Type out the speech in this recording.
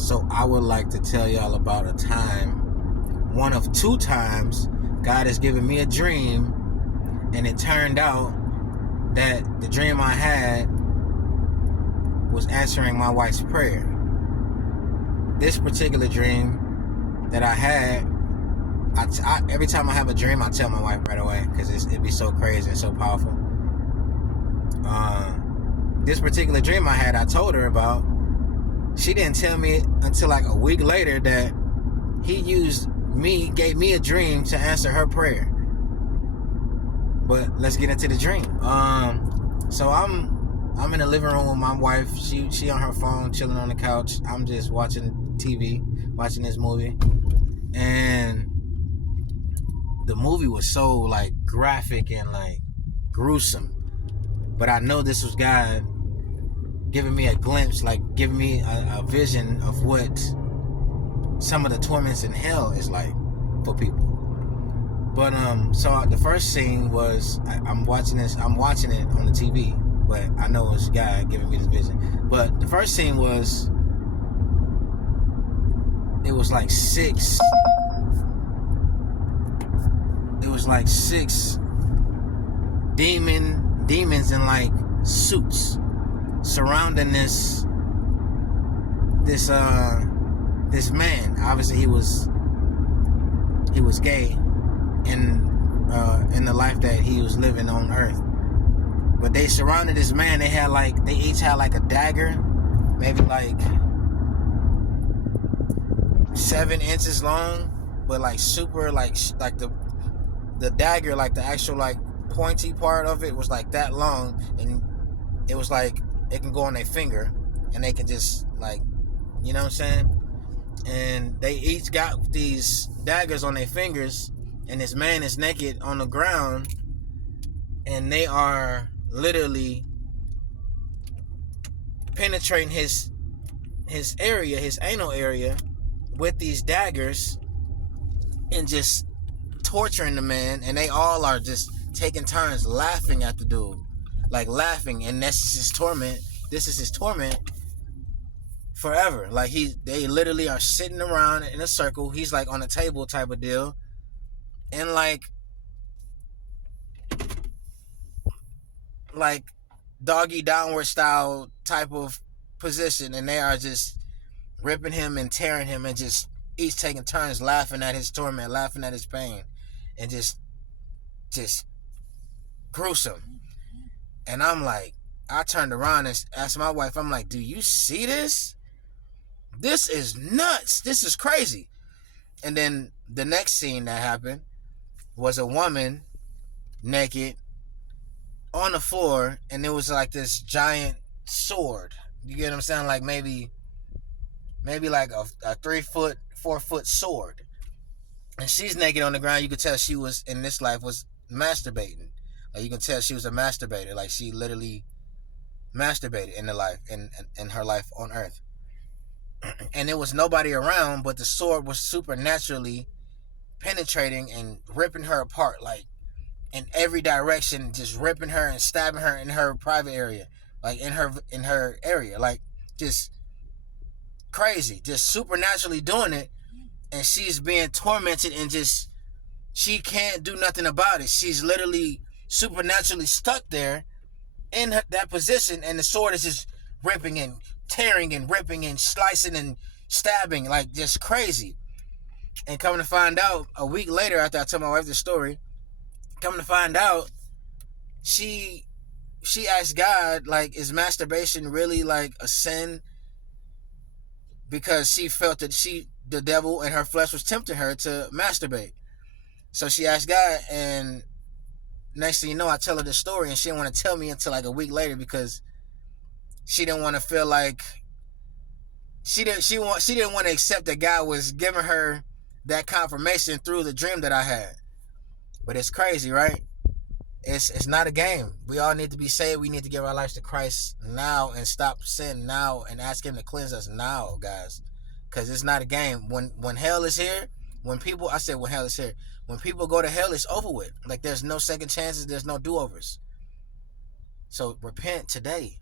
So I would like to tell y'all about a time, one of two times, God has given me a dream, and it turned out that the dream I had was answering my wife's prayer. This particular dream that I had, every time I have a dream, I tell my wife right away because it'd be so crazy and so powerful. This particular dream I had, I told her about. She didn't tell me until like a week later that he gave me a dream to answer her prayer. But let's get into the dream. So I'm in the living room with my wife. She on her phone, chilling on the couch. I'm just watching TV, watching this movie. And the movie was so like graphic and like gruesome. But I know this was God giving me a glimpse, like giving me a vision of what some of the torments in hell is like for people. But so the first scene was I'm watching it on the TV, but I know it's God giving me this vision. But the first scene was, it was like six demons in like suits surrounding this man. Obviously he was gay in the life that he was living on earth. But they surrounded this man. They each had like a dagger, maybe like 7 inches long, but like super like the dagger, like the actual like pointy part of it was like that long, and it was like it can go on their finger, and they can just like, you know what I'm saying? And they each got these daggers on their fingers, and this man is naked on the ground, and they are literally penetrating his area, his anal area, with these daggers, and just torturing the man. And they all are just taking turns laughing at the dude, like laughing, and this is his torment. This is his torment forever. Like they literally are sitting around in a circle. He's like on a table type of deal, and like doggy downward style type of position, and they are just ripping him and tearing him, and just each taking turns laughing at his torment, laughing at his pain, and just gruesome. And I'm like, I turned around and asked my wife, I'm like, do you see this? This is nuts. This is crazy. And then the next scene that happened was a woman naked on the floor, and it was like this giant sword. You get what I'm saying? Like maybe like a 3 foot, 4 foot sword. And she's naked on the ground. You could tell she was, in this life, was masturbating. Like you can tell she was a masturbator. Like she literally masturbated in her life on earth. And there was nobody around, but the sword was supernaturally penetrating and ripping her apart, like in every direction, just ripping her and stabbing her in her private area, like in her area, like just crazy, just supernaturally doing it. And she's being tormented, and just she can't do nothing about it. She's literally supernaturally stuck there in that position, and the sword is just ripping and tearing and ripping and slicing and stabbing, like just crazy. And coming to find out, a week later, after I told my wife the story, coming to find out, she asked God, like, is masturbation really like a sin? Because she felt that the devil and her flesh was tempting her to masturbate. So she asked God, and next thing you know, I tell her the story, and she didn't want to tell me until like a week later, because she didn't want to feel like she didn't want to accept that God was giving her that confirmation through the dream that I had. But it's crazy, right? It's not a game. We all need to be saved. We need to give our lives to Christ now and stop sin now and ask Him to cleanse us now, guys. Because it's not a game. When hell is here, when people go to hell, it's over with. Like, there's no second chances. There's no do-overs. So repent today.